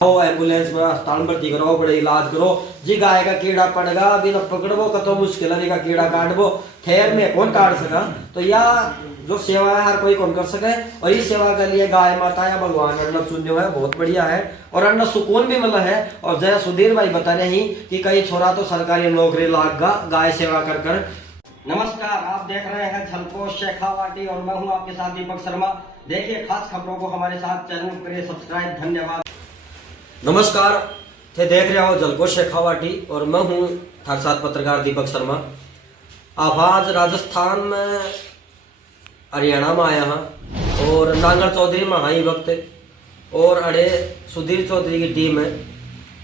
Ambulance में अस्पताल भर्ती कराओ, बड़े इलाज करो जी। गाय का कीड़ा पड़ेगा अभी ना पकड़बो कतो मुश्किल है, का कीड़ा काटबो खैर में कौन काट सका। तो या जो सेवा है हर कोई कौन कर सके, और इस सेवा के लिए गाय माता या भगवान अन्न सुन्यो है बहुत बढ़िया है, और अन्न सुकून भी मिला है। और जय सुधीर भाई बता रहे ही कि कई छोरा तो सरकारी नौकरी लाग गा गाय सेवा कर कर। नमस्कार, आप देख रहे हैं झलको शेखावाटी और मैं हूं आपके साथ दीपक शर्मा। देखिए खास खबरों को हमारे साथ चैनल करिए सब्सक्राइब। धन्यवाद। नमस्कार, थे देख रहे हो झलको शेखावाटी और मैं हूँ थारे साथ पत्रकार दीपक शर्मा। आप आज राजस्थान में हरियाणा में आया हाँ और नांगल चौधरी में आई वक्त, और अड़े सुधीर चौधरी की टीम है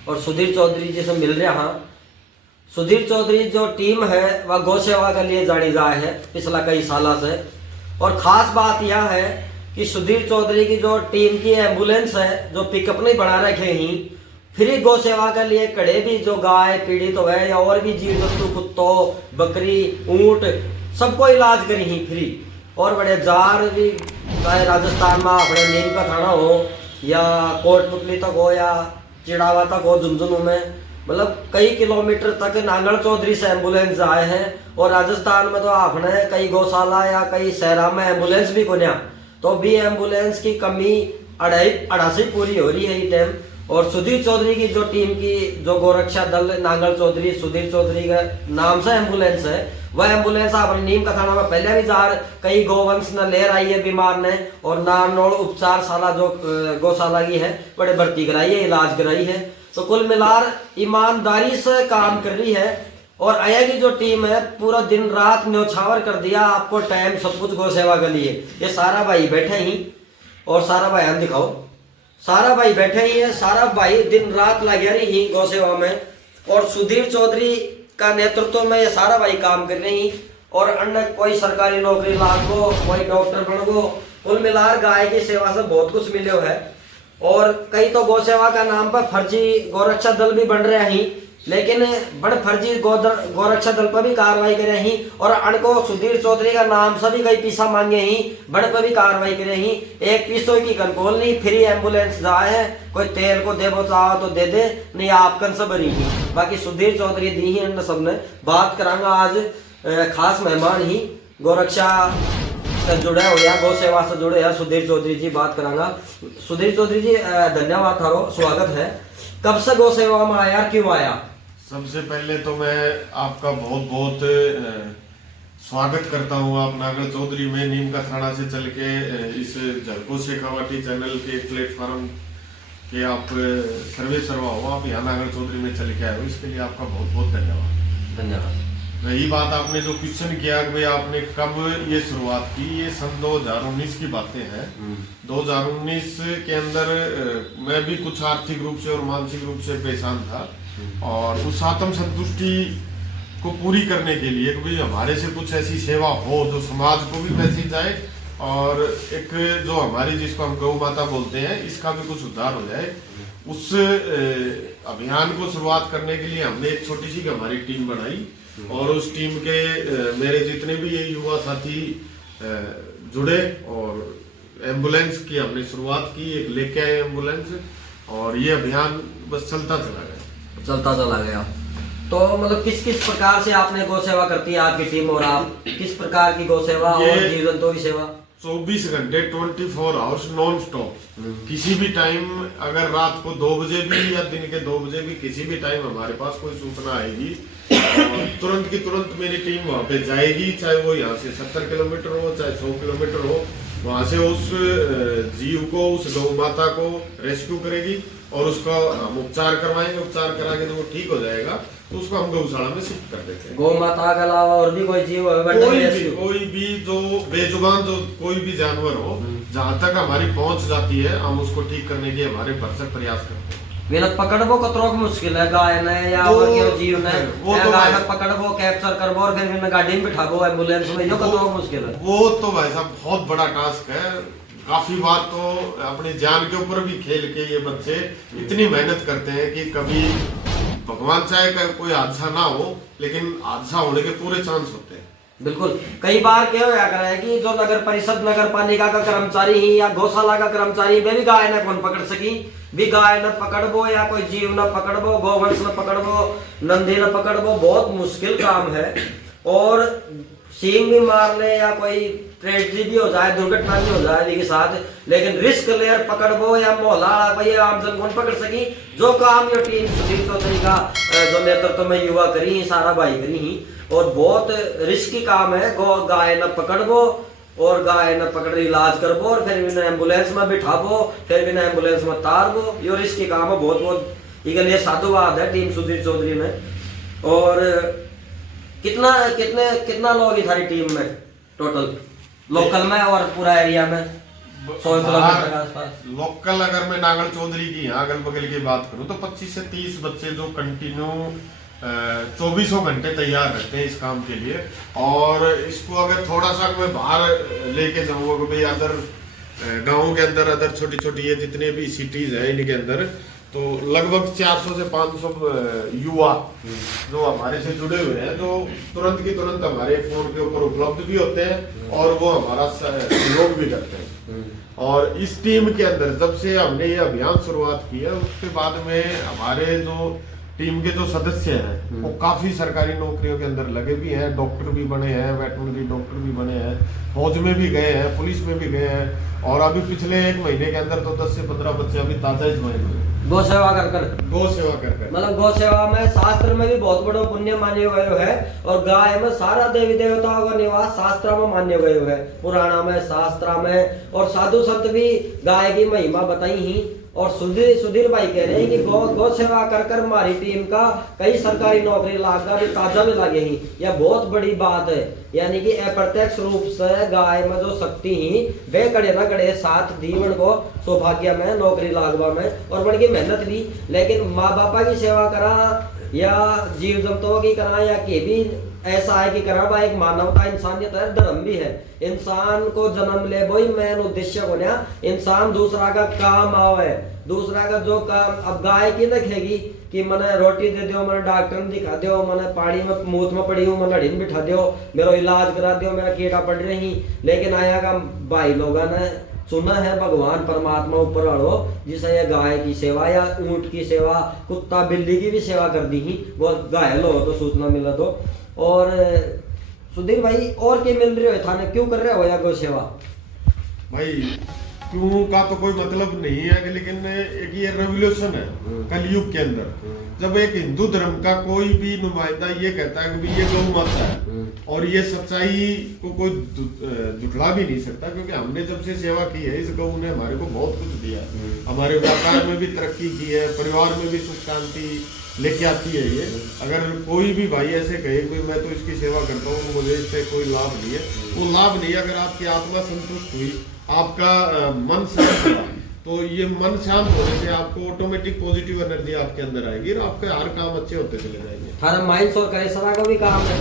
और सुधीर चौधरी जी से मिल रहे हाँ। सुधीर चौधरी जो टीम है वह गौ सेवा के लिए जानी जाए है पिछला कई साल से। और ख़ास बात यह है कि सुधीर चौधरी की जो टीम की एम्बुलेंस है जो पिकअप नहीं बना रखे ही, फ्री गौ सेवा के लिए कड़े भी जो गाय पीड़ित तो है या और भी जीव जंतु कुत्तों बकरी ऊँट सबको इलाज करी ही फ्री। और बड़े जार भी चाहे राजस्थान में अपने नीम का थाना हो या कोटपुतली तक हो या चिड़ावा तक हो, झुंझुनू में मतलब कई किलोमीटर तक नांगल चौधरी से एम्बुलेंस आए हैं। और राजस्थान में तो आपने कई गौशाला या कई शहरा में एम्बुलेंस भी कोन्या, तो भी एम्बुलेंस की कमी अड़ासी पूरी हो रही है ये टाइम। और सुधीर चौधरी की जो टीम की जो गोरक्षा दल नांगल चौधरी सुधीर चौधरी के नाम से एम्बुलेंस है, वह एम्बुलेंस अपने नीम का थाना में पहले भी जार कई गोवंश न ले आई है बीमार ने, और नारनौल उपचार शाला जो गौशाला की है बड़े भर्ती कराई है, इलाज कराई है। तो कुल मिलार ईमानदारी से काम कर रही है। और आया की जो टीम है पूरा दिन रात न्यौछावर कर दिया आपको टाइम सब कुछ गौ सेवा के लिए। ये सारा भाई बैठे ही और सारा भाई हम दिखाओ, सारा भाई बैठे ही है, सारा भाई दिन रात लगे रही ही गौ सेवा में। और सुधीर चौधरी का नेतृत्व में ये सारा भाई काम कर रही। और अन्य कोई सरकारी नौकरी लाग गो, कोई डॉक्टर बन गो, कुल मिलार गाय की सेवा से बहुत कुछ मिले है। और कई तो गौ सेवा का नाम पर फर्जी गौरक्षा दल भी बन रहे हैं, लेकिन बड़ फर्जी गौरक्षा दल पर भी कार्रवाई करे ही। और अनको सुधीर चौधरी का नाम से भी कई पैसा मांगे ही, बड़ पर भी कार्रवाई करे ही। एक पैसों की कंट्रोल नहीं, फ्री एम्बुलेंस जाए है, कोई तेल को देवो चाहो तो दे दे, नहीं आपकन से भरी ही। बाकी सुधीर चौधरी दी ही इन सब ने बात करांगा। आज खास मेहमान ही गौरक्षा से जुड़े हो या गौ सेवा से जुड़े हैं सुधीर चौधरी जी, बात करांगा। सुधीर चौधरी जी धन्यवाद, थारो स्वागत है। कब से गौ सेवा में आया, क्यों आया? सबसे पहले तो मैं आपका बहुत बहुत स्वागत करता हूं। आप नांगल चौधरी में नीम का थाना से चल के इस झलको शेखावाटी चैनल के प्लेटफॉर्म के आप सर्वा हो, आप यहाँ नांगल चौधरी में चल के आए हो, इसके लिए आपका बहुत बहुत धन्यवाद। धन्यवाद। रही बात आपने जो क्वेश्चन किया कि भाई आपने कब ये शुरुआत की, ये सन 2019 की बातें हैं। 2019 के अंदर मैं भी कुछ आर्थिक रूप से और मानसिक रूप से परेशान था, और उस आत्म संतुष्टि को पूरी करने के लिए कि भाई हमारे से कुछ ऐसी सेवा हो जो समाज को भी मैसेज जाए, और एक जो हमारी जिसको हम गौ माता बोलते हैं इसका भी कुछ उद्धार हो जाए। उस अभियान को शुरुआत करने के लिए हमने एक छोटी सी हमारी टीम बनाई, और उस टीम के मेरे जितने भी ये युवा साथी जुड़े, और एम्बुलेंस की हमने शुरुआत की, एक लेके आए एम्बुलेंस, और ये अभियान बस चलता चला गया। तो मतलब किस किस प्रकार से आपने गौ सेवा करती है आपकी टीम, और आप किस प्रकार की गौ सेवा और जीव जंतु की सेवा? 24 घंटे 24 आवर्स नॉन स्टॉप, किसी भी टाइम, अगर रात को 2 बजे भी या दिन के 2 बजे भी किसी भी टाइम हमारे पास कोई सूचना आएगी, तुरंत की तुरंत मेरी टीम वहां पे जाएगी, चाहे वो यहाँ से 70 किलोमीटर हो चाहे 100 किलोमीटर हो, वहां से उस जीव को, उस गौ माता को रेस्क्यू करेगी और उसका हम उपचार करवाएंगे। उपचार करा के जब वो ठीक हो जाएगा तो उसको हम गौशाला में शिफ्ट कर देते हैं। गौ माता के अलावा और भी कोई जीव कोई भी जो बेजुबान जो कोई भी जानवर हो, जहाँ तक हमारी पहुंच जाती है हम उसको ठीक करने के हमारे भरसक प्रयास करते हैं। बिना पकड़बो कतरो मुश्किल है गाय ने या और के जीव ने, वो तो गाय में पकड़बो कैप्चर करबो और फिर बिना गाड़ी में बिठाबो एम्बुलेंस में, यो कतरो मुश्किल है। वो तो भाई साहब बहुत बड़ा टास्क है। काफी बार तो अपनी जान के ऊपर भी खेल के ये बच्चे इतनी मेहनत करते हैं कि कभी भगवान चाहे कोई हादसा ना हो, लेकिन हादसा होने के पूरे चांस होते हैं। बिल्कुल, कई बार क्या होया करे है कि जो नगर परिषद नगर पालिका का कर्मचारी ही या गौशाला का कर्मचारी वे भी गाय ने कौन पकड़ सकी, भी गाय न पकड़बो या कोई जीव न पकड़बो, गोवंश न पकड़बो, नंदी न पकड़बो, बहुत मुश्किल काम है। और सींग भी मार ले या कोई ट्रेजेडी भी हो जाए, दुर्घटना भी हो जाए के साथ, लेकिन रिस्क लेयर पकड़बो या मोहला भाई आम जन कौन पकड़ सकी। जो काम ये टीम सुधीर चौधरी का जो नेतृत्व में युवा करी सारा भाई करी ही, और बहुत रिस्की काम है। गाय न पकड़बो और गाय न पकड़ इलाज करबो और फिर बिना एम्बुलेंस में बिठाबो, फिर बिना एम्बुलेंस में तारबो, यो रिस्की काम है बहुत बहुत। इसके लिए साधुवाद है टीम सुधीर चौधरी में। और कितना लोग थारी टीम में टोटल लोकल में और पूरा एरिया में 100 किलोमीटर के आसपास? लोकल अगर मैं नागल चौधरी की यहाँ अगल बगल की बात करूँ तो 25 से 30 बच्चे जो कंटिन्यू 24 घंटे तैयार रहते हैं इस काम के लिए। और इसको अगर थोड़ा सा मैं बाहर लेके जाऊँगा कि भाई अदर गाँव के अंदर अदर छोटी छोटी ये जितने भी सिटीज हैं इनके अंदर, तो लगभग 400 से 500 युवा जो हमारे से जुड़े हुए हैं, जो तुरंत की तुरंत हमारे फोन के ऊपर उपलब्ध भी होते हैं और वो हमारा सहयोग भी करते हैं। और इस टीम के अंदर जब से हमने ये अभियान शुरुआत की है उसके बाद में हमारे जो टीम के जो सदस्य हैं वो काफी सरकारी नौकरियों के अंदर लगे भी हैं, डॉक्टर भी बने हैं, वेटरनरी डॉक्टर भी बने हैं, फौज में भी गए हैं, पुलिस में भी गए हैं। और अभी पिछले 1 महीने के अंदर तो 10 से 15 बच्चे अभी ताजा ज्वाइन हुए गौ सेवा कर मतलब गौ सेवा में शास्त्र में भी बहुत बड़ो पुण्य मान्य गयो है। और गाय में सारा देवी देवताओं का निवास शास्त्र में मान्य गयो है, पुराणा में, शास्त्र में। और साधु संत भी गाय की महिमा बताई ही। और सुधीर भाई कह रहे हैं कि गौ सेवा कर हमारी टीम का कई सरकारी नौकरी लागा भी ताजा भी लगे ही। यह बहुत बड़ी बात है, यानी कि अप्रत्यक्ष रूप से गाय में जो शक्ति ही वे कड़े न कड़े साथ दीवन को सौभाग्य में नौकरी लागवा में और बड़ी मेहनत भी। लेकिन माँ बापा की सेवा करा या जीव जंतुओं की करा या के भी ऐसा है कि करा भाई एक मानवता इंसानियत है, धर्म भी है। इंसान को जन्म ले वही मेन उद्देश्य होना, इंसान दूसरा का काम आवे, दूसरा का जो काम। अब गाय की देखेगी कि मैंने रोटी दे दो, मैंने डॉक्टर ने दिखा दो, मैंने पानी में मूत में पड़ी हूँ, मैंने ढीन बिठा दो, मेरा इलाज करा दो, मेरा कीड़ा पड़ रही। लेकिन आया का भाई लोगों ने सुना है भगवान परमात्मा ऊपर वालो जिसे ये गाय की सेवा या ऊंट की सेवा, कुत्ता बिल्ली की भी सेवा कर दी ही, वो घायल हो तो सूचना मिला तो। और सुधीर भाई और क्या मिल रहे हो थाने, क्यों कर रहे हो या गौ सेवा? भाई क्यों का तो कोई मतलब नहीं है, लेकिन एक ये रेवोल्यूशन है कलयुग के अंदर। जब एक हिंदू धर्म का कोई भी नुमाइंदा ये कहता है कि ये गौ माता है और ये सच्चाई को कोई झुठला भी नहीं सकता, क्योंकि हमने जब से सेवा की है इस गौ ने हमारे को बहुत कुछ दिया है। हमारे व्यापार में भी तरक्की की है, परिवार में भी सुख शांति लेके आती है ये। अगर कोई भी भाई ऐसे कहे कि मैं तो इसकी सेवा करता हूँ मुझे इससे कोई लाभ नहीं है, वो लाभ नहीं। अगर आपकी आत्मा संतुष्ट हुई, आपका मन शांत हुआ, तो ये मन शांत होने से आपको ऑटोमेटिक पॉजिटिव एनर्जी आपके अंदर आएगी और आपके हर काम अच्छे होते चले जाएंगे। हर माइंस और करेसरा को भी काम है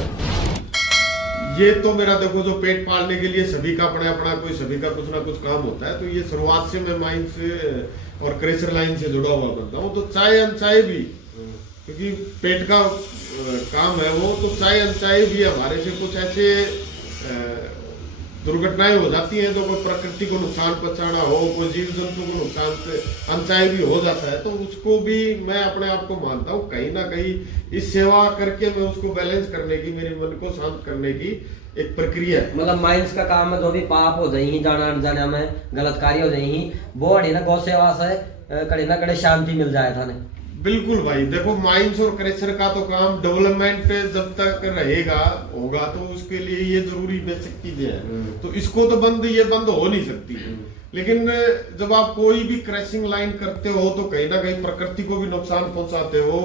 ये तो मेरा देखो जो पेट पालने के लिए सभी का अपना अपना कोई सभी का कुछ ना कुछ काम होता है। तो ये शुरुआत से मैं माइंस और क्रेशर लाइन से जुड़ा हुआ बनता हूँ। तो चाहे अनचाहे भी, क्योंकि पेट का काम है वो, तो चाहे अनचाहे भी हमारे से कुछ ऐसे दुर्घटनाएं हो जाती हैं, तो कोई प्रकृति को नुकसान पहुंचाना हो, कोई जीव जंतु को नुकसान अनचाहे भी हो जाता है, तो उसको भी मैं अपने आप को मानता हूँ कहीं ना कहीं इस सेवा करके मैं उसको बैलेंस करने की, मेरे मन को शांत करने की एक प्रक्रिया है। मतलब माइंस का काम है, जो भी पाप हो जाए जाना अनजाने में गलत कार्य हो जाए वो अड़ी ना गौ सेवा से कड़ी ना कड़ी शांति मिल जाए था ने। बिल्कुल भाई, देखो माइंस और क्रेशर का तो काम डेवलपमेंट जब तक रहेगा होगा तो उसके लिए ये जरूरी बेसिक चीजें हैं, तो इसको तो ये बंद हो नहीं सकती। लेकिन जब आप कोई भी क्रैशिंग लाइन करते हो तो कहीं ना कहीं प्रकृति को भी नुकसान पहुंचाते हो।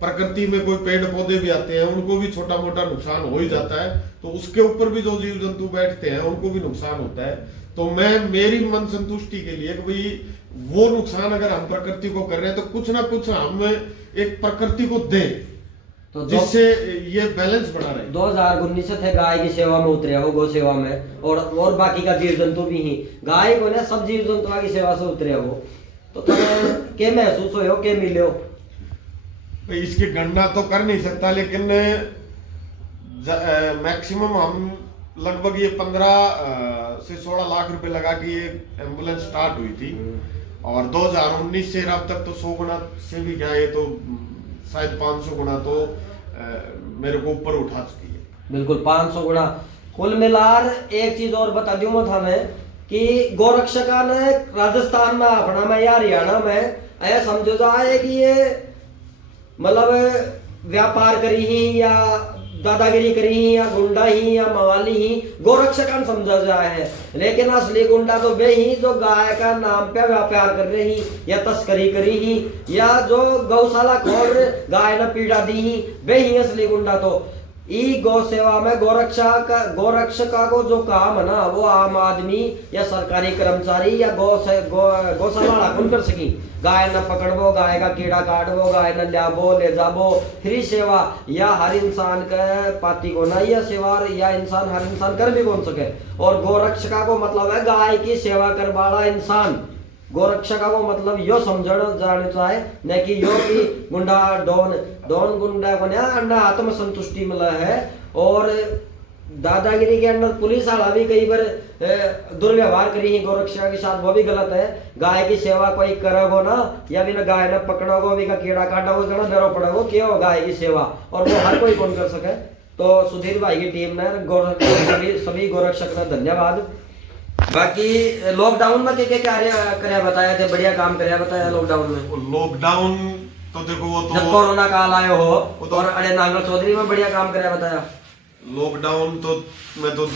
प्रकृति में कोई पेड़ पौधे भी आते हैं, उनको भी छोटा मोटा नुकसान हो ही जाता है, तो उसके ऊपर भी जो जीव जंतु बैठते हैं उनको भी नुकसान होता है। तो मैं मेरी मन संतुष्टि के लिए कि भाई वो नुकसान अगर हम प्रकृति को कर रहे हैं तो कुछ ना कुछ हम एक प्रकृति को दें, तो जिससे ये बैलेंस बना रहे। 2019 से थे गाय की सेवा में उतरे हो, गौ सेवा में, और बाकी का जीव जंतु भी ही गाय को ना सब जीव जंतुओं की सेवा से उतरे हो, तो तुम्हें क्या महसूस हो, क्या मिले हो? इसकी गणना तो कर नहीं सकता, लेकिन मैक्सिमम हम लगभग ये 15 से 16 लाख रुपए लगा के ये एम्बुलेंस स्टार्ट हुई थी। और 2019 से अब तक तो 100 गुना से भी क्या, ये तो शायद 500 गुना तो मेरे को ऊपर उठा चुकी है। बिल्कुल 500 गुना। कुल मिलार एक चीज और बता दूं मैं थाने कि गोरक्षका ने राजस्थान में अपना में या हरियाणा में ऐसा समझो जाए कि ये मतलब व्यापार करी ही या दादागिरी करी ही या गुंडा ही या मवाली ही गोरक्षकान समझा जाए है, लेकिन असली गुंडा तो वे ही जो गाय का नाम पे व्यापार कर रहे ही या तस्करी करी ही या जो गौशाला खोल गाय न पीड़ा दी ही, वे ही असली गुंडा। तो ई गौ सेवा में गोरक्षका को जो काम है ना वो आम आदमी या सरकारी कर्मचारी या गौशाला कौन कर सकी। गाय न पकड़बो, गाय का कीड़ा काटबो, गाय न लाबो ले जाबो, फ्री सेवा या हर इंसान के पाती को ना यह सेवा या इंसान हर इंसान कर भी कौन सके। और गोरक्षका को मतलब है गाय की सेवा कर वाला इंसान। गोरक्षका को मतलब यो समझना जाने चाहे न कि यो कि गुंडा डॉन गुंडा को ना आत्म संतुष्टि मिला है। और दादागिरी के अंदर पुलिस वाला भी कई बार दुर्व्यवहार करी है गोरक्षा के साथ, वो भी गलत है। गाय की सेवा कोई करोगो ना या बिना गाय न पकड़ोगो, भी का कीड़ा काटोगो जना डरो पड़ोगो क्या हो गाय की सेवा, और वो हर कोई कौन कर सके। तो सुधीर भाई की टीम ने सभी गोरक्षक ने धन्यवाद। बाकी लॉकडाउन में क्या क्या बताया थे, बढ़िया काम कराया बताया लॉकडाउन में। लॉकडाउन तो देखो वो तो जब कोरोना काल आयो हो तो, और अरे नांगल चौधरी में बढ़िया काम कराया बताया। लॉकडाउन तो मैं तो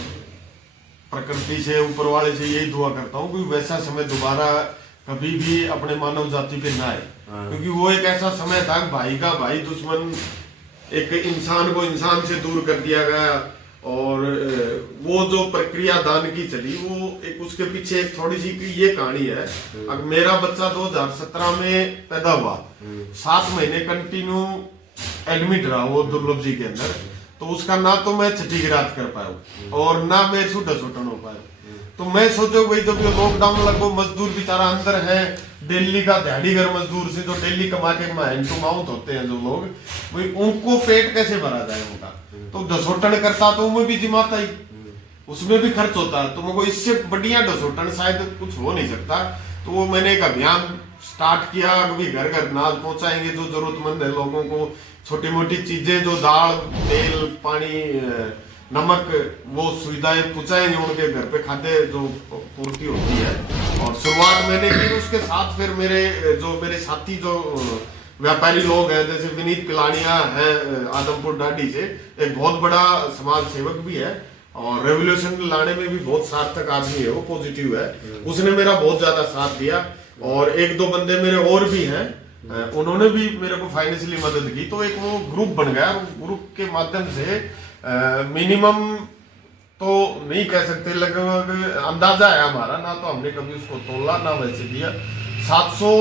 प्रकृति से ऊपर वाले से यही दुआ करता हूँ कि वैसा समय दोबारा कभी भी अपने मानव जाति पे ना आए, क्योंकि वो एक ऐसा समय था भाई का भाई दुश्मन, एक इंसान को इंसान से दूर कर दिया गया। और वो जो प्रक्रिया दान की चली वो एक उसके पीछे एक थोड़ी सी ये कहानी है। अब मेरा बच्चा 2017 में पैदा हुआ, 7 महीने कंटिन्यू एडमिट रहा वो दुर्लभ जी के अंदर, तो उसका ना तो मैं छठी की रात कर पाया और ना मैं सुधा सुटन हो पाया। तो मैं सोचो भाई जब ये लॉकडाउन लगो, मजदूर बेचारा अंदर है, दिल्ली का दिहाड़ीगर मजदूर से जो डेली कमा के हैंड टू माउथ होते हैं जो लोग, भाई उनको पेट कैसे भरा जाए उनका। तो ढसोटन करता तो वो भी जिमाता ही, उसमें भी खर्च होता है, तो मुझको इससे बढ़िया ढसोटन शायद कुछ हो नहीं सकता। तो वो मैंने एक अभियान स्टार्ट किया, अभी घर घर अनाज पहुंचाएंगे जो जरूरतमंद है लोगों को, छोटी मोटी चीजें जो दाल तेल पानी नमक वो सुविधाएं पहुंचाएंगे उनके घर पे, खाद्य जो पूर्ति होती है। और शुरुआत मैंने की, उसके साथ फिर मेरे साथी जो व्यापारी लोग हैं, जैसे विनीत पिलानिया है आदमपुर डाडी से, एक बहुत बड़ा समाज सेवक भी है और रेवोल्यूशन लाने में भी बहुत सार्थक आदमी है, वो पॉजिटिव है, उसने मेरा बहुत ज्यादा साथ दिया। और एक दो बंदे मेरे और भी हैं, उन्होंने भी मेरे को फाइनेंशियली मदद की। तो एक वो ग्रुप बन गया, ग्रुप के माध्यम से मिनिमम तो नहीं कह सकते, लगभग अंदाजा है हमारा, ना तो हमने कभी उसको तोला ना वैसे दिया, 700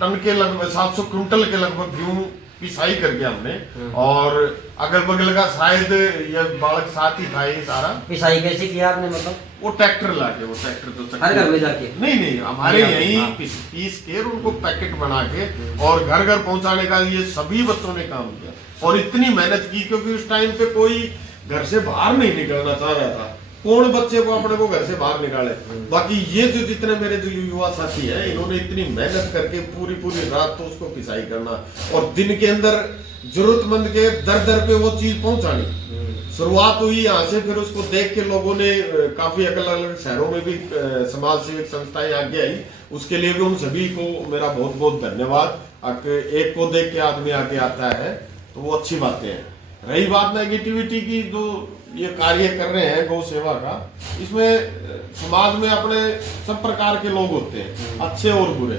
टन के लगभग 700 क्विंटल के लगभग गेहूं पिसाई करके हमने। और अगल बगल का शायद ये बालक साथ ही था ये सारा। पिसाई कैसे किया आपने मतलब? वो ट्रैक्टर लाके, वो ट्रैक्टर तो हर घर में जाके नहीं हमारे यहीं पीस के उनको पैकेट बना के और घर घर पहुंचाने का ये सभी बच्चों ने काम किया। और इतनी मेहनत की क्योंकि उस टाइम पे कोई घर से बाहर नहीं निकलना चाह रहा था, कौन बच्चे को अपने को घर से बाहर निकाले। बाकी ये जो जितने मेरे जो युवा साथी हैं, इन्होंने इतनी मेहनत करके पूरी रात तो उसको पिसाई करना और दिन के अंदर जरूरतमंद के दर दर पे वो चीज पहुंचानी। शुरुआत हुई यहाँ से, फिर उसको देख के लोगों ने काफी अलग अलग शहरों में भी समाज सेवक संस्थाएं आगे आई, उसके लिए भी उन सभी को मेरा बहुत बहुत धन्यवाद। एक को देख के आदमी आगे आता है तो वो अच्छी बातें हैं। रही बात नेगेटिविटी की, जो ये कार्य कर रहे हैं गौ सेवा का, इसमें समाज में अपने सब प्रकार के लोग होते हैं, अच्छे और बुरे।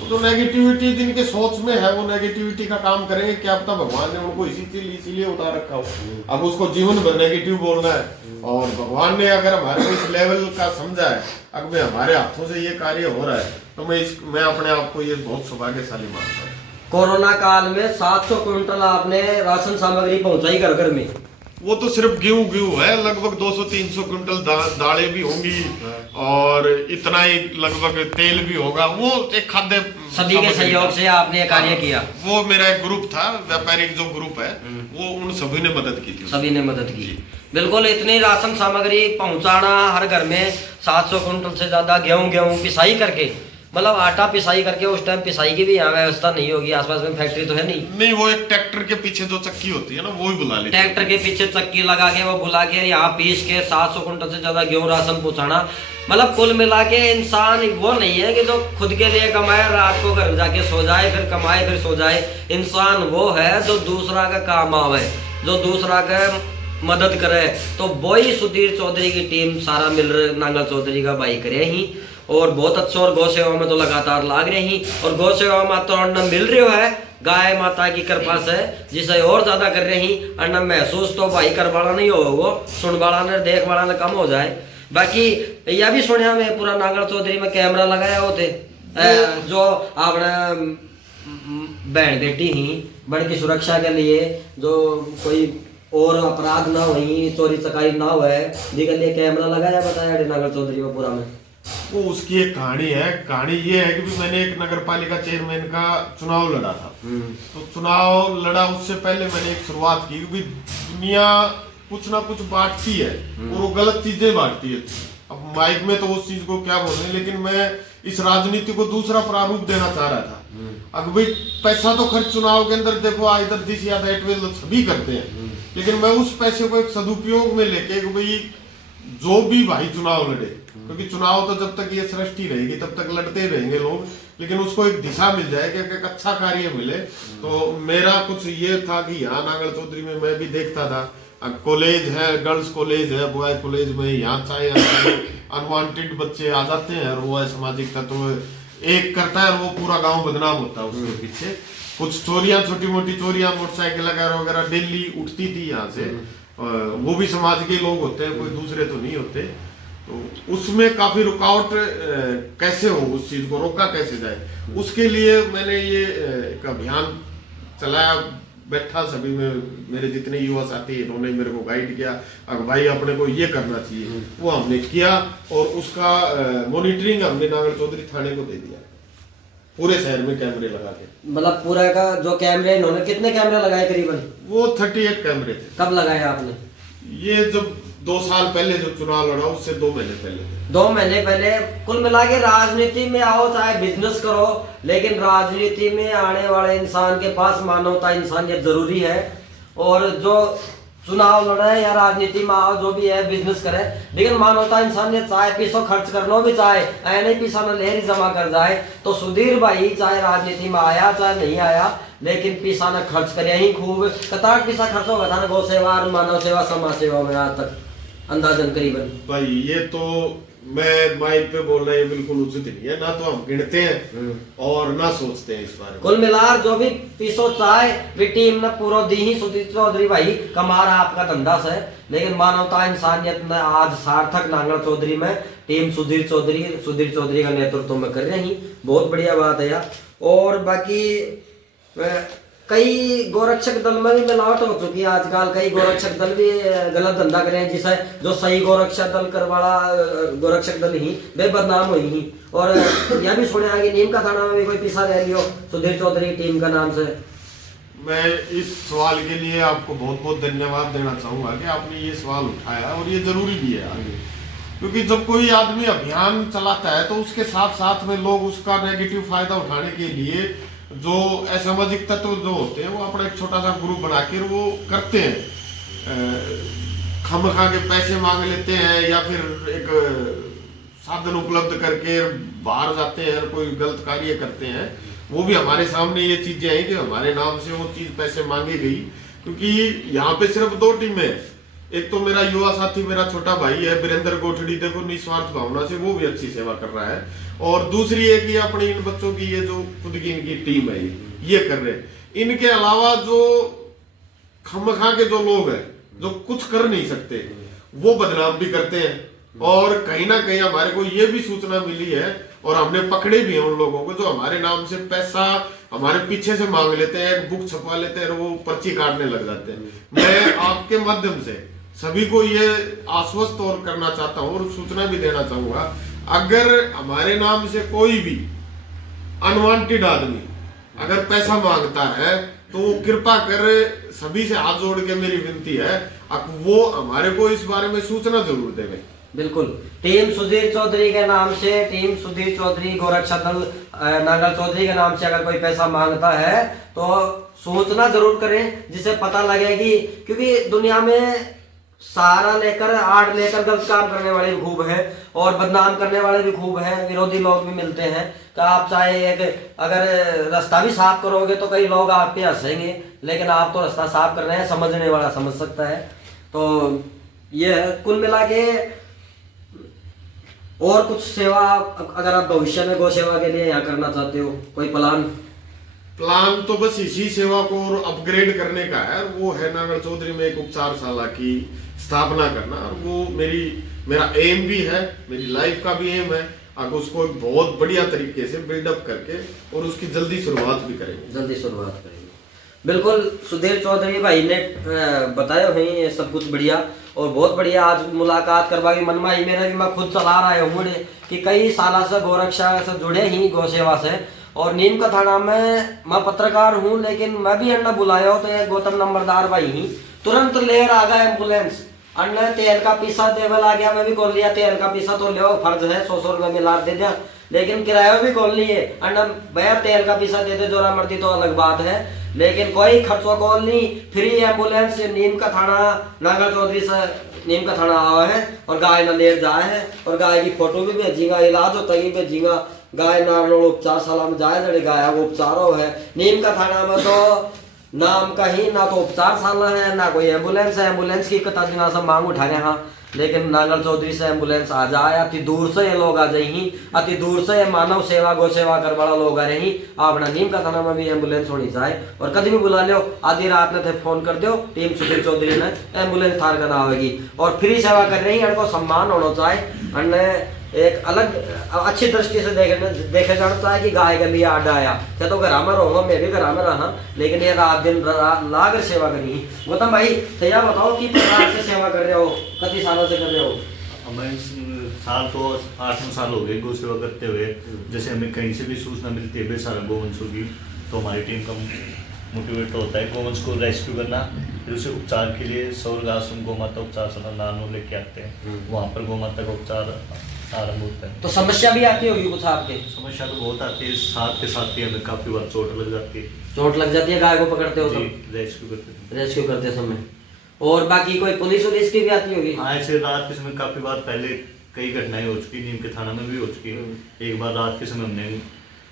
तो जो नेगेटिविटी जिनके सोच में है वो नेगेटिविटी का काम करेंगे, क्या पता भगवान ने उनको इसीलिए उतार रखा हो, अब उसको जीवन भर नेगेटिव बोलना है। और भगवान ने अगर हमारे को इस लेवल का समझा है, अगर हमारे हाथों से ये कार्य हो रहा है, तो मैं अपने आप को ये बहुत सौभाग्यशाली मानता हूँ। कोरोना काल में 700 क्विंटल आपने राशन सामग्री पहुंचाई घर घर में। वो तो सिर्फ गेहूं है, लगभग 200-300 क्विंटल दालें भी होंगी और इतना ही लगभग तेल भी होगा। वो एक खाद्य सभी के सहयोग से आपने कार्य किया। वो मेरा एक ग्रुप था, व्यापारिक जो ग्रुप है, वो उन सभी ने मदद की थी। सभी ने मदद की, बिल्कुल। इतनी राशन सामग्री पहुंचाना हर घर में, 700 क्विंटल से ज्यादा गेहूं पिसाई करके, मतलब आटा पिसाई करके उस टाइम पिसाई की भी यहाँ व्यवस्था नहीं होगी, आसपास में फैक्ट्री तो है नहीं। नहीं, वो एक ट्रैक्टर के पीछे जो चक्की होती है ना, वो ही बुला लेते हैं। ट्रैक्टर के पीछे चक्की लगा के वो बुला के यहाँ पीस के 700 कुंटल से ज्यादा गेहूं राशन पहुंचाना। मतलब कुल मिला के इंसान वो नहीं है कि जो खुद के लिए कमाए, रात को घर जाके सो जाए, फिर कमाए फिर सो जाए। इंसान वो है जो दूसरा का काम आवे, जो दूसरा का मदद करे। तो वही सुधीर चौधरी की टीम सारा मिल रहा नांगल चौधरी का भाई करे ही, और बहुत अच्छा। और गौ सेवा में तो लगातार लाग रहे ही, और गौ सेवा में तो अन्न मिल रहा है गाय माता की कृपा से, जिसे और ज्यादा कर रहे ही। अन्न महसूस तो भाई कर वाला नहीं होगा, सुन वाला ने देख वाला ने कम हो जाए। बाकी यह भी सुनिया मैं पूरा नांगल चौधरी में कैमरा लगाया होते जो आपने बहन बेटी ही बहन की सुरक्षा के लिए, जो कोई और अपराध ना हो, चोरी चकारी ना हो, जिसके लिए कैमरा लगाया बताया नांगल चौधरी में पूरा में। वो उसकी एक कहानी है। कहानी ये है कि मैंने एक नगर पालिका चेयरमैन का चुनाव लड़ा था। तो चुनाव लड़ा, उससे पहले मैंने एक शुरुआत की, क्योंकि दुनिया कुछ ना कुछ बांटती है और वो गलत चीजें बांटती है। अब माइक में तो उस चीज को क्या बोल रहे हैं, लेकिन मैं इस राजनीति को दूसरा प्रारूप देना चाह रहा था। अब भाई पैसा तो खर्च चुनाव के अंदर देखो इधर दिस या दैट वे सभी करते हैं, लेकिन मैं उस पैसे को एक सदुपयोग में लेके भाई जो भी भाई चुनाव लड़े, क्योंकि चुनाव तो जब तक ये सृष्टि रहेगी तब तक लड़ते रहेंगे लोग, लेकिन उसको एक दिशा मिल जाए कि एक अच्छा कार्य मिले। तो मेरा कुछ ये था कि यहाँ नांगल चौधरी में मैं भी देखता था, कॉलेज है, गर्ल्स कॉलेज है, बॉयज कॉलेज में यहाँ चाहे अनवांटेड बच्चे आ जाते हैं और वो असामाजिक तत्व एक करता है और वो पूरा गांव बदनाम होता है उसके पीछे। कुछ चोरियां, छोटी मोटी चोरियां, मोटरसाइकिल वगैरह डेली उठती थी यहाँ से, वो भी समाज के लोग होते हैं, कोई दूसरे तो नहीं होते। तो उसमें काफी रुकावट कैसे हो, उस चीज को रोका कैसे जाए, उसके लिए मैंने ये एक अभियान चलाया। बैठा सभी में मेरे जितने युवा साथी इन्होंने मेरे को गाइड किया, अब भाई अपने को ये करना चाहिए, वो हमने किया और उसका मॉनिटरिंग हमने नांगल चौधरी थाने को दे दिया, पूरे शहर में कैमरे लगा के। मतलब पूरा का जो कैमरे, इन्होंने कितने कैमरे लगाए करीबन? वो 38 कैमरे थे। कब लगाया आपने? ये जब 2 साल पहले जो चुनाव लड़ा उससे 2 महीने पहले। 2 महीने पहले। कुल मिला के राजनीति में आओ चाहे बिजनेस करो, लेकिन राजनीति में आने वाले इंसान के पास मानवता, इंसानियत जरूरी है। और जो चुनाव लड़े या राजनीति में आओ, जो भी है बिजनेस करे, लेकिन मानवता इंसानियत चाहे पैसों खर्च करना भी चाहे ऐने पैसा न लहरी जमा कर जाए। तो सुधीर भाई चाहे राजनीति में आया चाहे नहीं आया, लेकिन पैसा न खर्च करे ही खूब। कतार पैसा खर्च होगा था ना गौ सेवा, मानव सेवा, समाज सेवा में आज तक अंदाजन करीबन। भाई ये तो मैं माइक पे बोल रहा है बिल्कुल उचित नहीं है, ना तो हम गिनते हैं और ना सोचते हैं इस बारे में। कुल मिलाकर जो भी पीसो चाहे भी टीम ने पूरा दी ही सुधीर चौधरी भाई कमा रहा आपका धंधा से, लेकिन मानवता इंसानियत में आज सार्थक नांगल चौधरी में टीम सुधीर चौधरी का नेतृत्व में कर रही, बहुत बढ़िया बात है यार। और बाकी कई गोरक्षक दल में भी मिलावट हो चुकी है आजकल, कई गोरक्षक दल भी गलत धंधा करें, जिसे जो सही गोरक्षक दल करवाला गोरक्षक दल ही वे बदनाम हुई ही। और यह भी सुने आगे नीम का थाना में भी कोई पैसा ले लियो सुधीर चौधरी टीम का नाम से। मैं इस सवाल के लिए आपको बहुत बहुत धन्यवाद देना चाहूंगा कि आपने ये सवाल उठाया, और ये जरूरी भी है आगे, क्योंकि जब कोई आदमी अभियान चलाता है तो उसके साथ साथ में लोग उसका नेगेटिव फायदा उठाने के लिए जो असामाजिक तत्व जो होते हैं वो अपना एक छोटा सा ग्रुप बना के वो करते हैं, खामखा के पैसे मांग लेते हैं या फिर एक साधन उपलब्ध करके बाहर जाते हैं, कोई गलत कार्य करते हैं। वो भी हमारे सामने ये चीजें हैं कि हमारे नाम से वो चीज पैसे मांगी गई, क्योंकि यहाँ पे सिर्फ 2 टीमें हैं। एक तो मेरा युवा साथी, मेरा छोटा भाई है वीरेंद्र गोठड़ी, देखो निस्वार्थ भावना से वो भी अच्छी सेवा कर रहा है, और दूसरी है कि अपने इन बच्चों की ये जो खुद की इनकी टीम है ये कर रहे हैं। इनके अलावा जो खामखा के जो लोग हैं जो कुछ कर नहीं सकते वो बदनाम भी करते हैं, और कहीं ना कहीं हमारे को ये भी सूचना मिली है और हमने पकड़े भी हैं उन लोगों को जो हमारे नाम से पैसा हमारे पीछे से मांग लेते हैं, एक बुक छपवा लेते हैं और वो पर्ची काटने लग जाते हैं। मैं आपके माध्यम से सभी को ये आश्वस्त और करना चाहता हूँ और सूचना भी देना चाहूंगा, अगर हमारे नाम से कोई भी अनवांटेड आदमी अगर पैसा मांगता है तो कृपा कर सभी से हाथ जोड़ के मेरी विनती है, अब वो हमारे को इस बारे में सूचना जरूर देवे, बिल्कुल। टीम सुधीर चौधरी के नाम से, टीम सुधीर चौधरी गोरक्षा दल नांगल चौधरी के नाम से अगर कोई पैसा मांगता है तो सोचना जरूर करें, जिससे पता लगेगी, क्योंकि दुनिया में सहारा लेकर आड़ लेकर गलत काम करने वाले भी खूब हैं और बदनाम करने वाले भी खूब हैं, विरोधी लोग भी मिलते हैं। तो आप चाहे एक अगर रास्ता भी साफ करोगे तो कई लोग आप पे हंसेंगे, लेकिन आप तो रास्ता साफ कर रहे हैं, समझने वाला समझ सकता है। तो ये है कुल मिला के। और कुछ सेवा अगर आप भविष्य में गौ सेवा के लिए यहाँ करना चाहते हो, कोई प्लान तो बस इसी सेवा को और अपग्रेड करने का है, वो है नांगल चौधरी में एक उपचारशाला की स्थापना करना। और वो मेरा एम भी है, मेरी लाइफ का भी एम है। अब उसको एक बहुत बढ़िया तरीके से बिल्डअप करके और उसकी जल्दी शुरुआत भी करेंगे। बिल्कुल। सुधीर चौधरी भाई ने बताया है ये सब कुछ बढ़िया और बहुत बढ़िया। आज मुलाकात करवा के मन में आई मेरा भी, मैं खुद चला रहा हूँ कि कई साल से गोरक्षा से जुड़े ही गौ सेवा से। और नीम का थाना में मैं पत्रकार हूँ, लेकिन मैं भी अन्ना बुलाया तो ये गौतम नंबरदार भाई ही तुरंत लेकर आ गया एम्बुलेंस। अन्ना तेल का पीसा देवल आ गया, मैं भी खोल लिया तेल का पीसा तो लो फर्ज है, 100 रुपये मिला दे दिया, लेकिन किराया भी खोल लिए। अन्ना भैया तेल का पीसा दे दे जोरा मर्दी तो अलग बात है, लेकिन कोई खर्चो कॉल नहीं, फ्री एम्बुलेंस। नीम का थाना नांगल चौधरी से नीम का थाना आवा है और गाय न ले जाए है और गाय की फोटो भी भेजीगा, इलाज होता ही भेजीगा। गाय नागलों उपचारशाला में जाए जड़े गाय वो उपचार हो है। नीम का थाना में तो नाम का ही ना तो उपचारशाला है ना कोई एम्बुलेंस है। एम्बुलेंस की कता दिना से मांग उठा रहे हैं, लेकिन नांगल चौधरी से एम्बुलेंस आ जाए। अति दूर से ये लोग आ जाए, अति दूर से ये मानव सेवा गौ सेवा कर वाला लोग आ रहे। अपना नीम का थाना में भी एम्बुलेंस होनी चाहिए और कभी भी बुला लो, आधी रात में थे फोन कर दो, टीम सुधीर चौधरी ने एम्बुलेंस थार करना होगी और फ्री सेवा कर रही है। इनको सम्मान होना चाहिए, अन्य एक अलग अच्छी दृष्टि से देखे जाना चाहिए कि गाय के लिए आडा आया क्या तो घर में रहो, मैं भी घर में रहा, लेकिन ये रात दिन लाकर सेवा करी। गौतम भाई तो यह बताओ कि प्रकार से सेवा कर रहे हो, कितने सालों से कर रहे हो? हमें साल तो 8-9 साल हो गए गौ सेवा करते हुए। जैसे हमें कहीं से भी सूचना मिलती है बेसारा गोवंशों की, तो हमारी टीम का मोटिवेट होता है गोवंश को रेस्क्यू करना, फिर उसे उपचार के लिए स्वर्ग आश्रम गौ माता उपचारशाला नानो लेके आते हैं, वहाँ पर गौ माता का उपचार आरंभ होता है। तो समस्या भी आती होगी कुछ आपके? समस्या तो बहुत आती है, साथ के साथ ही हमें काफी बार चोट लग जाती है। चोट लग जाती है गाय को पकड़ते हो तो? रेस्क्यू करते समय। और बाकी कोई पुलिस की भी आती होगी? हाँ, ऐसे रात के समय काफी बार पहले कई घटनाएं हो चुकी, नीम के थाना में भी हो चुकी। एक बार रात के समय हमने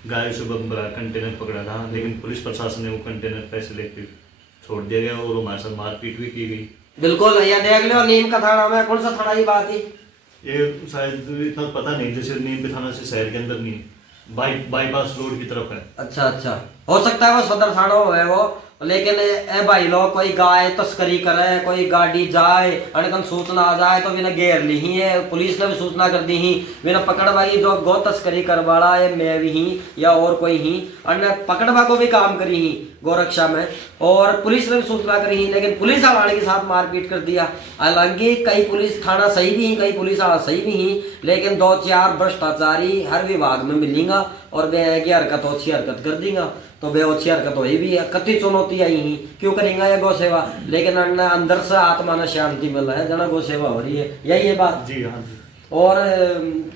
गाय से बड़ा कंटेनर पकड़ा था, लेकिन पुलिस प्रशासन ने वो कंटेनर पैसे लेकर छोड़ दिया गया और हमारे साथ मारपीट भी की गई। बिल्कुल। ये देख लो नीम का थाना में कौन सा थाना की बात है ये शायद इतना पता नहीं, जैसे नीम के थाना से शहर के अंदर नहीं, बाईपास रोड की तरफ है। अच्छा, हो सकता है वो सदर थाना हो है वो, लेकिन ए भाई लोग कोई गाय तस्करी करे, कोई गाड़ी जाए अनकन सूचना आ जाए तो बिना घेर ली ही है, पुलिस ने भी सूचना कर दी ही, बिना पकड़वाई जो गौ तस्करी करवाड़ा है मैं भी ही या और कोई ही अन्य पकड़वा को भी काम करी ही गोरक्षा में, और पुलिस ने भी सूचना करी ही, लेकिन पुलिस वाले के साथ मारपीट कर दिया। हालांकि कई पुलिस थाना सही भी ही, कई पुलिस वाला सही भी ही, लेकिन 2-4 भ्रष्टाचारी हर विभाग में मिलेंगा और वे की हरकत अच्छी हरकत कर देंगे तो वे अच्छी हरकत हो भी है। कति चुनौती आई ही क्यों करेंगे ये गौ सेवा, लेकिन अंदर से आत्मा ने शांति मिल रहा है जना गौ सेवा हो रही है, यही है बात। जी हाँ जी। और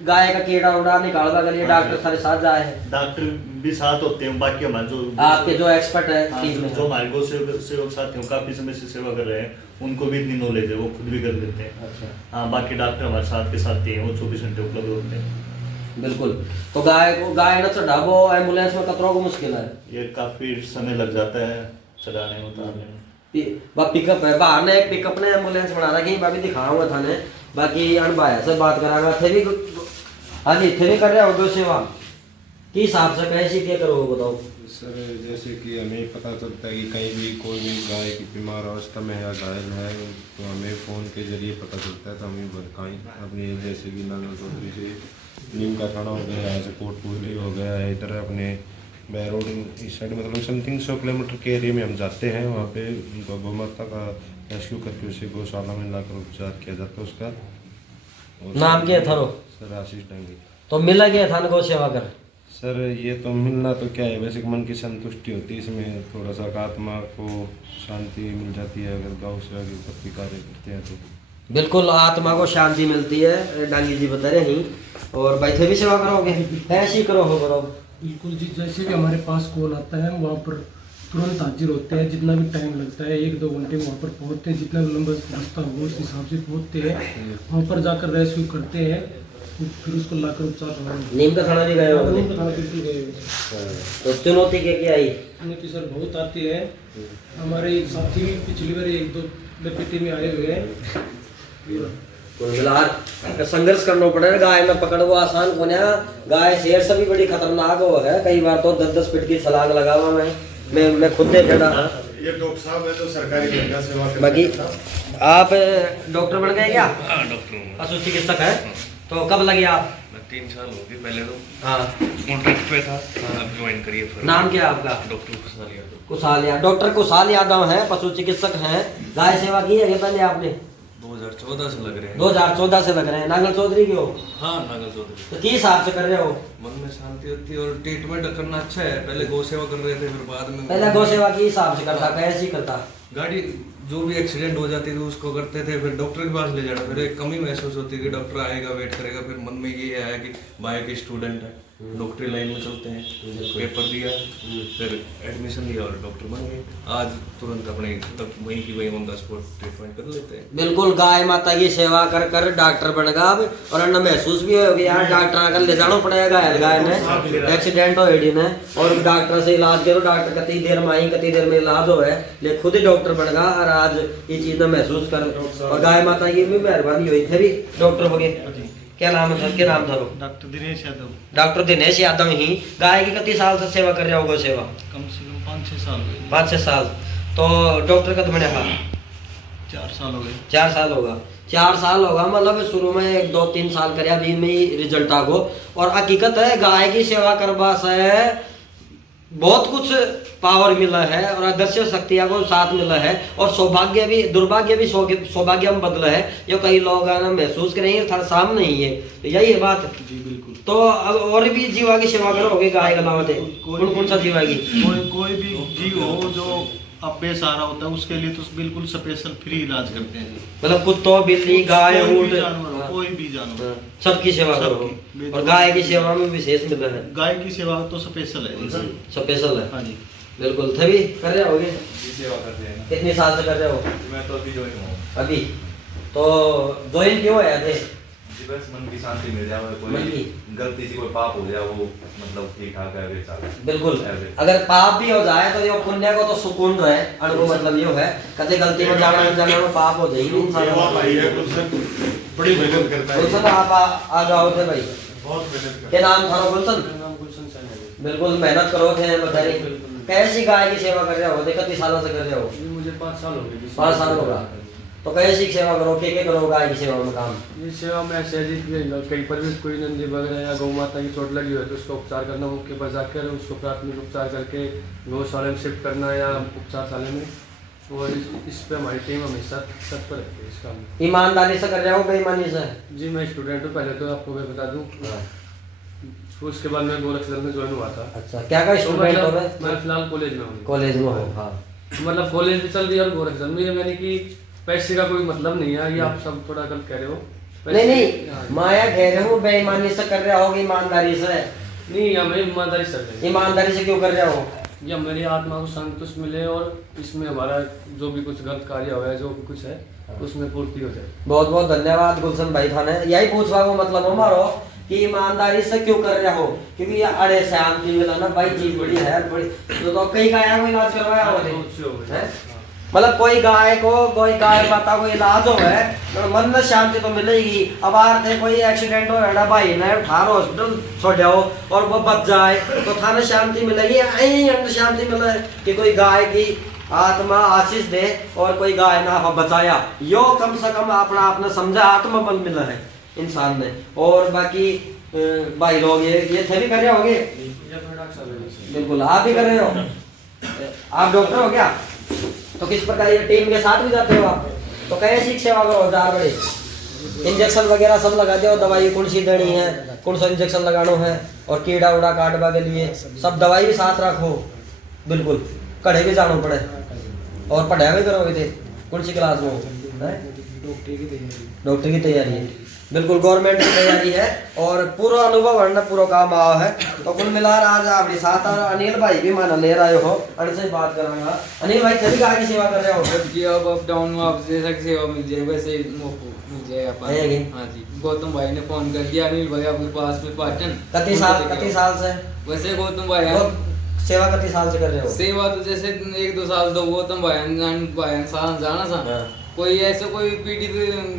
गाय का कीड़ा उड़ा निकालने के लिए डॉक्टर सारे साथ जाए हैं? डॉक्टर भी साथ होते हैं, बाकी हमारे जो आपके जो एक्सपर्ट है जो हमारे गौ सेवक साथी हैं काफी समय से सेवा कर रहे हैं, उनको भी इतनी नॉलेज है, वो खुद भी कर लेते हैं। अच्छा हाँ, बाकी डॉक्टर हमारे साथ के साथ ही हैं, वो 24 घंटे उपलब्ध होते हैं। बिल्कुल। तो गाय न चढ़ाबो एम्बुलेंस में कतरों को मुश्किल है? ये काफी समय लग जाता है चढ़ाने में, उतारने में। पिकअप है बाहर ने, एक पिकअप ने एम्बुलेंस बना रखी, मैं भी दिखाऊंगा थाने, बाकी अनभाया से बात करांगा। थे भी हाँ जी, थे भी कर रहे हो गौ सेवा की हिसाब से कैसी क्या करोगे बताओ सर? जैसे कि हमें पता चलता है कि कहीं भी कोई भी गाय की बीमार अवस्था में या घायल है तो हमें फ़ोन के जरिए पता चलता है, तो हमें भड़काई अपनी, जैसे कि नांगल चौधरी से नीम का थाना हो गया, यहाँ से कोटपुरी हो गया है, इधर अपने बैरोड इस साइड, मतलब समथिंग 100 किलोमीटर के एरिया में हम जाते हैं। वहाँ पे गौ माता का रेस्क्यू करके उसे गौशाला में लाकर उपचार किया जाता है उसका। नाम क्या था? सर आशीष डांगी। तो मिला गया था गौ सेवा कर? सर ये तो मिलना तो क्या है, वैसे मन की संतुष्टि होती है, इसमें थोड़ा सा आत्मा को शांति मिल जाती है अगर गौ सेवा के प्रति कार्य करते हैं तो। बिल्कुल आत्मा को शांति मिलती है, डांगी जी बता रहे ही। और बैठे भी सेवा करोगे, ऐसी करो हो करो। बिल्कुल जी, जैसे कि हमारे पास कॉल आता है हम वहाँ पर तुरंत हाजिर होते हैं। जितना भी टाइम लगता है 1-2 घंटे में वहाँ पर पहुँचते हैं। जितना लंबा रास्ता हो उस हिसाब से पहुँचते हैं, वहाँ पर जाकर रेस्क्यू करते हैं, फिर उसको लाकर उपचार करवाएंगे। नीम का खाना भी गए हो? नीम का खाना बिल्कुल गए हुए। तो चुनौती क्या आई? चुनौती सर बहुत आती है। हमारे साथी भी पिछली बार 1-2 लपेटे में आए हुए हैं। कुल मिलाकर संघर्ष करना पड़ेगा। गाय में पकड़ वो आसान को ना, गाय शेर से भी बड़ी खतरनाक वो है। कई बार तो 10-10 फीट की छलांग लगावा मैं खुद देख रहा। ये डॉक्टर साहब है जो सरकारी गंगा सेवा करते बाकी हैं। आप डॉक्टर बन गए क्या? डॉक्टर हूँ। पशु चिकित्सक है। तो कब लगे आप? मैं 3 साल हो गए, पहले तो हाँ, कॉन्ट्रैक्ट पे था, अब ज्वाइन करिए फिर। नाम क्या है आपका? डॉक्टर कुशाल यादव। कुशाल यादव। डॉक्टर कुशाल यादव है, पशु चिकित्सक हैं। गाय सेवा की है पहले आपने? 2014 से लग रहे हैं। 2014 से लग रहे हैं। नागल चौधरी की हो? हाँ, नागल चौधरी। तो किस हिसाब से कर रहे हो? मन में शांति होती है और ट्रीटमेंट करना अच्छा है। पहले गौ सेवा कर रहे थे, फिर बाद में पहले गौ सेवा की हिसाब से करता, कैसी करता? गाड़ी जो भी एक्सीडेंट हो जाती थी उसको करते थे, फिर डॉक्टर के पास ले जाना। फिर एक कमी महसूस होती थी, डॉक्टर आएगा, वेट करेगा। फिर मन में ये आया कि बायो के स्टूडेंट है, डॉक्टरी लाइन में चलते हैं। पेपर दिया, फिर एडमिशन लिया और डॉक्टर बन गए। आज तुरंत अपने तब वहीं की वहीं ऑन द स्पॉट ट्रीटमेंट कर लेते हैं। बिल्कुल गाय माता की सेवा कर कर डॉक्टर बन गया अब। और अन्य महसूस भी हो गया यार, डॉक्टर अगर ले जाना पड़ेगा गाय ने एक्सीडेंट हो एडी ने, और डॉक्टर से इलाज करो। डॉक्टर कती देर में आई, कती देर में इलाज हो है, ले खुद ही डॉक्टर बन गया। और आज ये चीज ने महसूस कर, और गाय माता की भी मेहरबानी हुई थे भी डॉक्टर हो गए। क्या नाम है सर? क्या नाम था? डॉक्टर दिनेश यादव। डॉक्टर दिनेश यादव ही। गाय की कितनी साल से सेवा कर रहे हो? गौ सेवा कम से कम 5-6 साल हो गए। 5-6 साल। तो डॉक्टर कब बने? हाँ, 4 साल हो गए। 4 साल होगा। 4 साल होगा, मतलब शुरू में 2-3 साल करे, अभी में ही रिजल्ट आगो। और हकीकत है गाय की सेवा करवा से बहुत कुछ पावर मिला है और अदृश्य शक्तियां को साथ मिला है। और सौभाग्य भी, दुर्भाग्य भी सौभाग्य में बदला है। जो कई लोग है ना महसूस करेंगे था सामने ही है, तो यही है बात जी बिल्कुल। तो अब और भी जीवा की सेवा करोगे गाय के अलावा? कौन कौन सा जीवा की? कोई भी जीव हो जो अब बेसहारा होता है उसके लिए तो बिल्कुल स्पेशल फ्री इलाज करते हैं। मतलब कुत्तों, बिल्ली, गाय, कोई ऊँट, भी जानवर हो, कोई भी जानवर, सबकी सेवा करो। सबकी। और गाय की सेवा में विशेष मिला है। गाय की सेवा तो स्पेशल है। स्पेशल है। हाँ जी, बिल्कुल। तभी कर रहे होगे? सेवा करते हैं। कितने साल से कर रहे हो? मैं तो अभी ज्वाइन हुआ। अभी तो ज्वाइन क्यों है थे? जी बस मन की शांति मिल जाए, मन कोई की? गलती से कोई पाप हो जाए वो मतलब ठीक ठाक है चल। बिल्कुल। अगर पाप भी हो जाए तो ये पुण्य को तो सुकून रहे अनुभव, मतलब ये है कभी गलती में जाना में पाप हो जाएगी सेवा भाई है, गुलशन बड़ी मेहनत करता है। गुलशन आप आ जाओ थे भाई। बहुत मेहनत करता क्या नाम था गुलशन? नाम गुलशन सैन है। बिल्कुल मेहनत करो थे बताइए। कैसी गाय की सेवा कर रहे हो? कितने सालों से कर रहे हो? ये मुझे 5 साल हो गए। 5 साल होगा। तो कैसी सेवा करो? क्या करो गाय की सेवा में काम? ये सेवा में ऐसे है जी, कहीं पर भी कोई नंदी वगैरह या गौ माता की चोट लगी हो तो उसका उपचार करना, उनके पास जाकर उसको प्राथमिक उपचार करके गौशाला में शिफ्ट करना या उपचारशाला में। और इस पे हमारी टीम हमेशा तत्पर रहती है इस काम में। ईमानदारी से कर रहे हो बेईमानी से? जी मैं स्टूडेंट हूँ, पहले तो आपको मैं बता दूँ। उसके बाद मैं गोरखपुर में ज्वाइन हुआ था। अच्छा, क्या का स्टूडेंट हो? मैं फिलहाल कॉलेज में हूँ। कॉलेज में हो? हाँ, मतलब कॉलेज भी चल रही है और गोरखपुर में, यानी कि पैसे का कोई मतलब नहीं है। ये आप सब थोड़ा गलत कह रहे हो। नहीं नहीं, माया कह रहे हो बेईमानी से कर रहे हो ईमानदारी से? नहीं, हमें ईमानदारी से कर ईमानदारी से क्यों कर रहे हो? या मेरी आत्मा को संतुष्ट मिले और इसमें हमारा जो भी कुछ गलत कार्य हुआ है, जो भी कुछ है उसमें पूर्ति हो जाए। बहुत बहुत धन्यवाद गुलशन भाई थाने। यही पूछवा को मतलब हमारो कि ईमानदारी से क्यों कर रहे हो? क्योंकि ये अड़े शांति मिला ना भाई, चीज बड़ी है बड़ी। तो कई गाय को इलाज करवाया हो? मतलब कोई गाय को, कोई गाय माता को इलाज हो है तो मन में शांति तो मिलेगी। अब आर कोई एक्सीडेंट हो है भाई ने उठार हॉस्पिटल छोड़ो और वो बच जाए तो थाने शांति मिलेगी। यही अंदर शांति मिले कि कोई गाय की आत्मा आशीष दे और कोई गाय ना बचाया, यो कम से कम अपना आपने समझा आत्मा बल मिला है इंसान ने। और बाकी भाई लोग ये थे भी कर रहे होगे? बिल्कुल, आप भी कर रहे हो? आप डॉक्टर हो क्या? तो किस प्रकार ये टीम के साथ भी जाते हो आप? तो कैसी सेवा करो? जार बड़े इंजेक्शन वगैरह सब लगाते हो? दवाई कौन सी देनी है, कौन सा इंजेक्शन लगाना है, और कीड़ा उड़ा काटवा के लिए सब दवाई भी साथ रखो। बिल्कुल, कड़े भी जानो पड़े। और पढ़ाई भी करोगे थे? कौन सी क्लास में हो? डॉक्टर की तैयारी है, बिल्कुल गवर्नमेंट की तैयारी है और पूरा अनुभव है ना, पूरा काम आओ है। तो कुल मिला आज आपके साथ और अनिल भाई भी माना ले रहे हो, अनसे बात करांगा। अनिल भाई सभी गाय की सेवा कर रहे हो जी, अब अप डाउन में आप जैसा कि सेवा मिल जाए वैसे मिल जाए अपन। हाँ जी, गौतम भाई ने फोन कर दिया, अनिल भाई आपके पास में पाटन कति साल से वैसे गौतम भाई सेवा कति साल से कर रहे हो? सेवा तो जैसे 1-2 साल तो गौतम भाई साल जाना सा कोई ऐसे कोई पीड़ित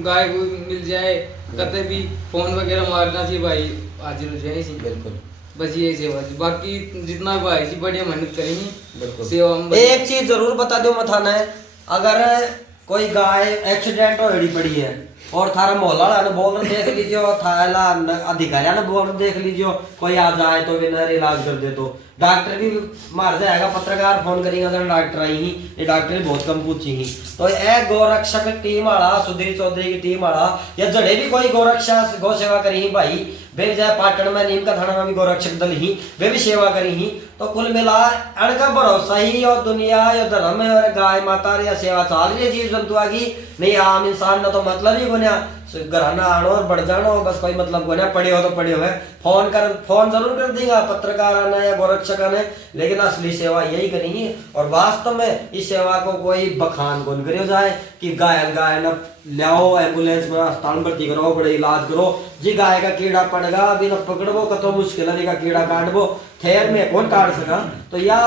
गाय को मिल जाए कते भी फोन वगैरह मारना चाहिए भाई, हाजिर हो जाए। बिल्कुल, बस यही सेवा थी, बाकी जितना भाई जी बढ़िया मेहनत करेंगे बिल्कुल सेवा में। एक चीज जरूर बता दो मथाना है, अगर कोई गाय एक्सीडेंट होड़ी पड़ी है और थारा मोहल्ला वाला ने बोल रहे देख लीजिए और थारा अधिकारिया ने बोल रहे देख लीजिए, कोई आ जाए तो विनर इलाज कर दे, तो डॉक्टर भी मार जाएगा, पत्रकार फोन करेंगे तो डॉक्टर आई ही, ये डॉक्टर बहुत कम पूछी ही। तो एक गौरक्षक टीम वाला, सुधीर चौधरी की टीम वाला या जड़े भी कोई गौरक्षा गौ सेवा करी ही भाई, वे जाए पाटन में नीम का थाना में भी गौरक्षक दल ही वे भी सेवा करी ही। तो कुल मिला अणका भरोसा ही और दुनिया या धर्म है और गाय माता या सेवा चाल रही है जीव जंतु की, नहीं आम इंसान न तो मतलब ही गुना घराना आनो और बढ़ जानो, बस कोई मतलब गुना पड़े हो तो पड़े हो है, फोन जरूर कर देगा पत्रकार आना या गोरक्षक आने, लेकिन असली सेवा यही करेंगी। और वास्तव में इस सेवा को कोई बखान कौन करे जाए कि गाय न लाओ एम्बुलेंस में अस्पताल भर्ती करो, बड़े इलाज करो, जी गाय का कीड़ा पड़ेगा बिना पकड़बो कतो मुश्किल है, का कीड़ा काटबो ठहर में कौन काट सका। तो या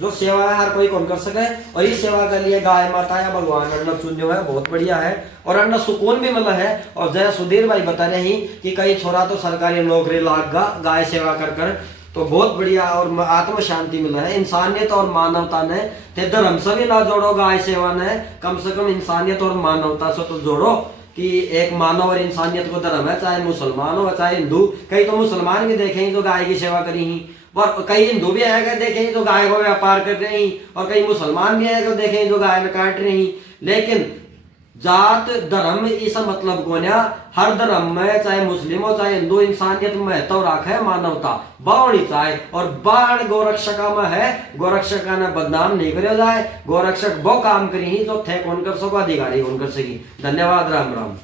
जो सेवा है हर कोई कौन कर सके, और इस सेवा के लिए गाय माता या भगवान अन्न चुन है बहुत बढ़िया है और अन्न सुकून भी मिला है। और जैसे सुधीर भाई बता रहे हैं कि कई छोरा तो सरकारी नौकरी लाग गाय सेवा कर कर, तो बहुत बढ़िया और आत्म शांति मिला है। इंसानियत और मानवता ने ते धर्म से भी ना जोड़ो गाय सेवा ने, कम से कम इंसानियत और मानवता से तो जोड़ो कि एक मानव और इंसानियत को धर्म है, चाहे मुसलमान हो चाहे हिंदू। कई तो मुसलमान भी देखे जो गाय की सेवा करी ही, और कई हिंदू भी आएगा देखे जो गाय को व्यापार कर रहे हैं, और कई मुसलमान भी आएगा देखे जो गाय में काट रहे हैं। लेकिन जात धर्म इस मतलब को ना, हर धर्म में चाहे मुस्लिम हो चाहे हिंदू इंसानियत में महत्व रखे मानवता बावणी चाहे, और बाण गोरक्षका में है, गोरक्षका ने बदनाम नहीं करे जाए, गोरक्षक वो काम करी जो थे कौन कर सको, अधिकारी कौन कर सकी। धन्यवाद, राम राम।